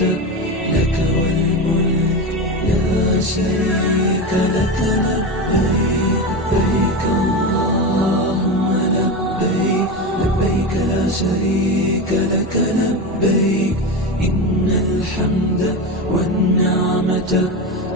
والنعمة لك والملك لا شريك لك. لبيك لبيك اللهم لبيك لبيك لا شريك لك. لبيك إن الحمد والنعمة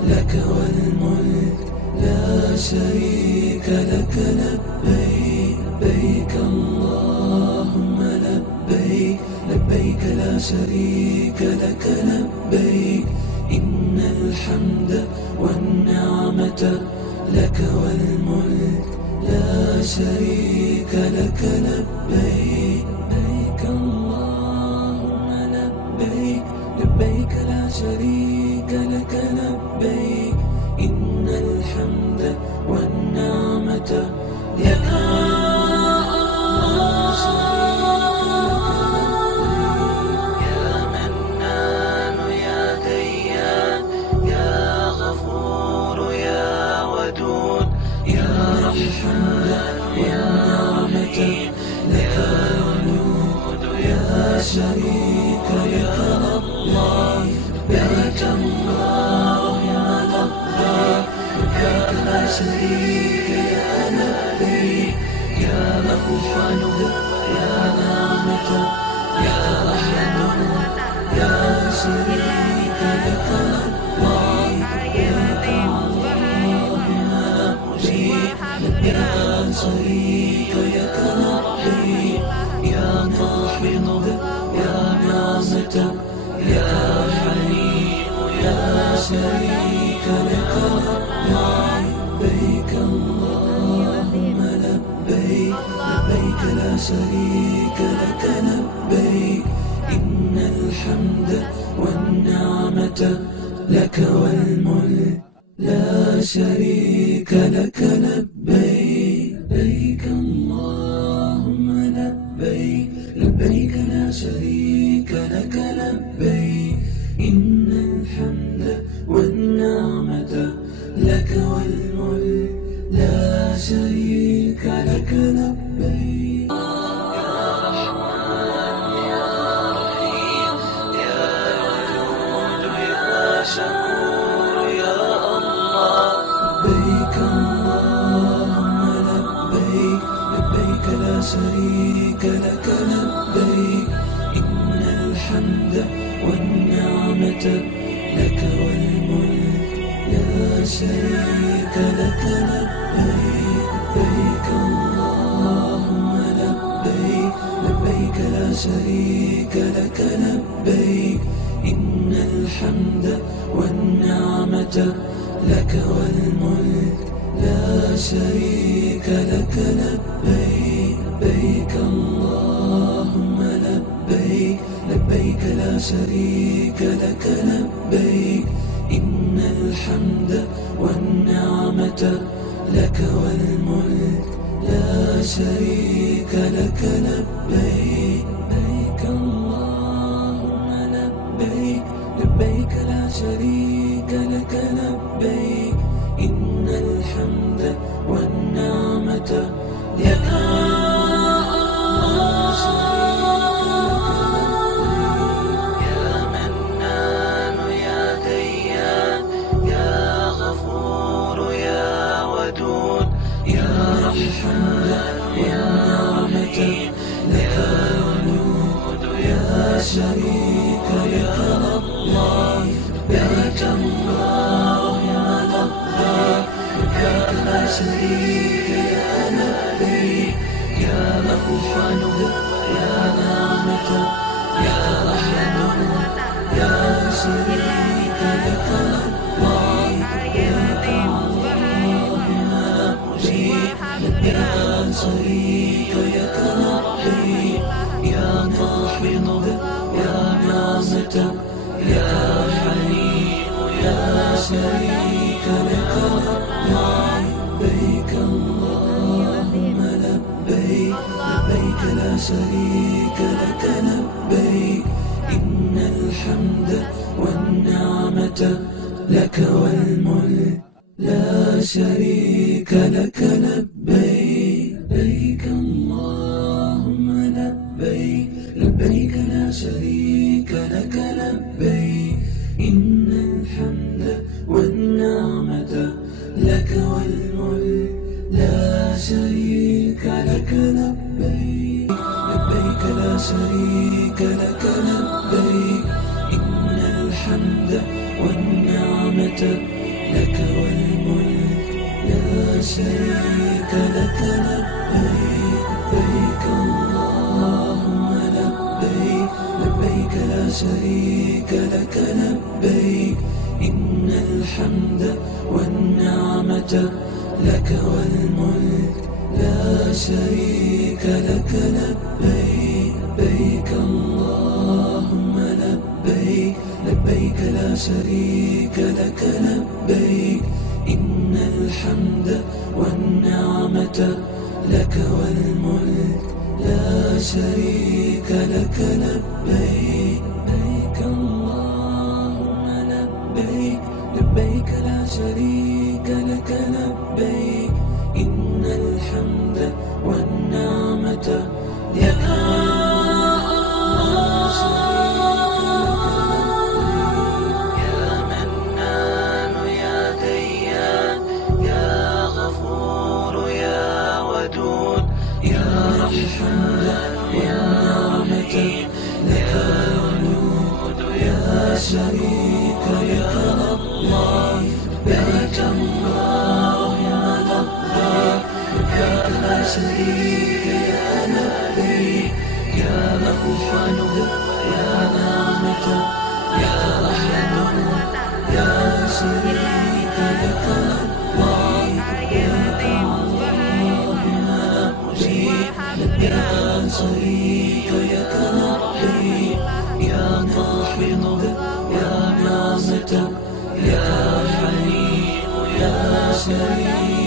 لك والملك لا شريك لك. لبيك لبيك اللهم لبيك لبيك لا شريك لك. لبيك إن الحمد والنعمة لك والملك لا شريك لك. لبيك لبيك اللهم لبيك لبيك لا شريك لك. لبيك إن الحمد والنعمة لك شريك لك. الله لبيك اللهم لبيك لبيك لا شريك لك. لبيك يا أول يا نعمة يا رحمن لا شريك لك. الله لبيك اللهم لبيك لبيك لا شريك لك. لبيك يا محمد يا نعمة يا حليم يا شريك لك. لبيك اللهم لبيك لبيك لا شريك لك. لبيك إن الحمد والنعمة لك والملك لا شريك لك. لبيك لبيك اللهم لبيك لبيك لا شريك لك. لبيك إن الحمد والنعمة لك والملك لا شريك لك. لبيك لبيك اللهم لبيك لبيك لا شريك لك. لبيك إن الحمد والنعمة لك والملك لا شريك لك. لبيك لبيك اللهم لبيك لبيك لا شريك لك. لبيك إن الحمد والنعمة لك والملك لا شريك لك. لبيك إن الحمد والنعمة لك والملك لا شريك لك. لبيك يا رحمن يا رحيم يا ودود يا شكور يا الله. لبيك اللهم لبيك لبيك لا شريك لك. لبيك إن الحمد والنعمة لك والملك لا شريك لك. لبيك لبيك اللهم لبيك لبيك لا شريك لك. لبيك إن الحمد والنعمة لك والملك لا شريك لك. لبيك لبيك اللهم لبيك لبيك لا شريك لك. لبيك إن الحمد والنعمة لك والملك لا شريك لك. لبيك لبيك اللهم لبيك لبيك لا شريك لك. لبيك إن الحمد والنعمة لك يا منان يا ديان يا غفور يا ودود يا رحمن والنعمة لك الوجود يا شريك لك. الله لبيك اللهم لبيك لبيك لا شريك لك. لبيك يا أول يا نعمة يا رحمن يا شريك لك. الله لبيك اللهم لبيك لبيك لا شريك لك. لبيك يا محمد يا نعمة يا حليم يا شريك لك. لبيك اللهم لبيك لبيك لا شريك لك. لبيك إن الحمد والنعمة لك والملك لا شريك لك. لبيك لبيك اللهم لبيك لبيك لا شريك لك. لبيك لك والملك لا شريك لك. لبيك لبيك لا شريك لك. لبيك إن الحمد والنعمة لك والملك لا شريك لك. لبيك لبيك اللهم لبيك لبيك لا شريك لك. لبيك إن الحمد والنعمة لك والملك لا شريك لك. لبيك لبيك اللهم لبيك لبيك لا شريك لك. لبيك إن الحمد والنعمة لك والملك لا شريك لك. لبيك لبيك اللهم لبيك لبيك لا شريك لك. لبيك إن الحمد والنعمة لك شريك لك. الله لبيك اللهم لبيك لبيك لا شريك لك. لبيك يا الحمد يا نعمة يا رحمة يا شريك لك. الله لبيك اللهم لبيك يا شريك لك. لبيك يا محمد يا نعمة يا حليم يا شريك